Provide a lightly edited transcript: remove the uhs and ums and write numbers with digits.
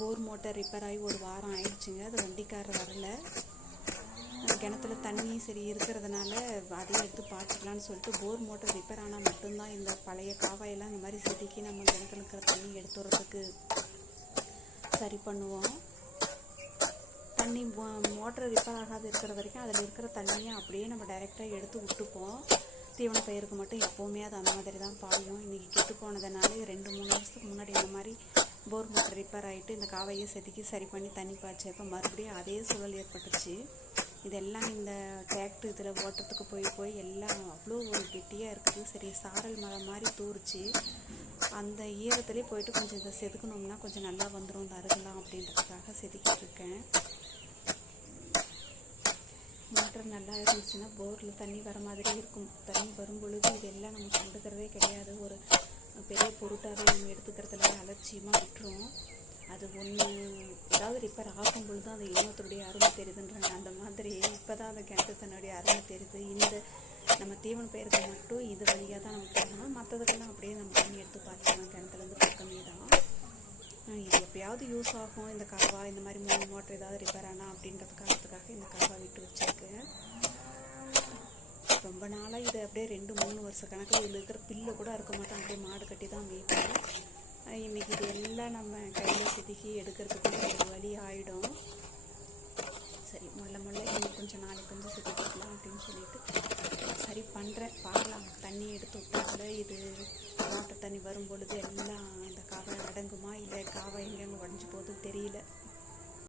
போர் motor repair ஆகி ஒரு வாரம் ஆயிடுச்சுங்க. அது வண்டிக்காரர் வரல. அந்த கிணத்துல தண்ணி சரி இருக்கிறதுனால அதையும் எடுத்து பார்த்துக்கலான்னு சொல்லிட்டு போர் மோட்டர் ரிப்பேர் ஆனால் மட்டும்தான் இந்த பழைய காவாயெல்லாம் இந்த மாதிரி செதுக்கி நம்ம கிணத்துல இருக்கிற தண்ணி எடுத்து வரதுக்கு சரி பண்ணுவோம். தண்ணி மோட்டர் ரிப்பேர் ஆகாது இருக்கிற வரைக்கும் அதில் இருக்கிற தண்ணியை அப்படியே நம்ம டைரெக்டாக எடுத்து விட்டுப்போம். தீவன பயிருக்கு மட்டும் எப்போவுமே அது அந்த மாதிரி தான் பாயும். இன்றைக்கி கெட்டு போனதுனால 2-3 வருஷத்துக்கு முன்னாடி இந்த மாதிரி போர் மோட்டர் ரிப்பேர் ஆகிட்டு இந்த காவையை செதுக்கி சரி பண்ணி தண்ணி பாய்ச்சப்போ மறுபடியும் அதே சூழல் ஏற்பட்டுச்சு. இதெல்லாம் இந்த டிராக்டர் இதில் ஓட்டுறதுக்கு போய் எல்லாம் அவ்வளோ ஒரு கெட்டியாக இருக்குது. சரி சாரல் மழை மாதிரி தூரிச்சு. அந்த ஈரத்துலேயே போயிட்டு கொஞ்சம் இதை செதுக்கணும்னா கொஞ்சம் நல்லா வந்துடும் இந்த அருகலாம் அப்படின்றதுக்காக செதுக்கிட்டு இருக்கேன். மோட்டர் நல்லா இருந்துச்சுன்னா போரில் தண்ணி வர மாதிரி இருக்கும். தண்ணி வரும் பொழுது இதெல்லாம் நம்ம கண்டுக்கிறதே கிடையாது. ஒரு பெரிய பொருட்டாகவே நம்ம எடுத்துக்கிறதுல அலட்சியமாக விட்டுரும். அது ஒன்று ஏதாவது ரிப்பேர் ஆகும் பொழுது அந்த இனத்தினுடைய அருமை தெரியுதுன்றாங்க. அந்த மாதிரி இப்போ தான் அந்த கிணத்து தன்னுடைய அருமை தெரியுது. இந்த நம்ம தீவன பயிருக்கு மட்டும் இது வழியாக தான் நம்ம போகணும். மற்றதுக்கெல்லாம் அப்படியே நம்ம தண்ணி எடுத்து பார்த்துக்கலாம். கிணத்துலேருந்து பக்கமே தான். இது எப்பயாவது யூஸ் ஆகும். இந்த காவா இந்த மாதிரி 3 மோட்டர் ஏதாவது ரிப்பேர் ஆனால் அப்படின்றதுக்காக இந்த காவா விட்டு வச்சுருக்கேன். ரொம்ப நாளாக இது அப்படியே 2-3 வருஷ கணக்கில் இதில் இருக்கிற பில்லு கூட இருக்க மாட்டோம். அப்படியே மாடு கட்டி தான் மேய்ப்பேன். இன்றைக்கி இது எல்லாம் நம்ம கையில் செதுக்கி எடுக்கிறதுக்கு ஒரு வழி ஆகிடும். சரி முள்ள இன்னும் கொஞ்சம் நாளைக்கு கொஞ்சம் செதுக்கிக்கலாம் அப்படின்னு சொல்லிட்டு சரி பண்ணுறேன். பார்க்கலாம். தண்ணி எடுத்து விட்டால இது மோட்டர் தண்ணி வரும் பொழுது எல்லாம் இந்த காவை அடங்குமா இல்லை காவை எங்கெங்கே உடஞ்சி போகுது தெரியல.